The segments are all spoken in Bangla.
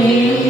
Amen.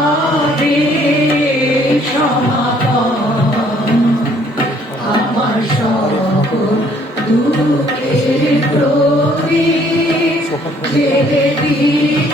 প্রদীপ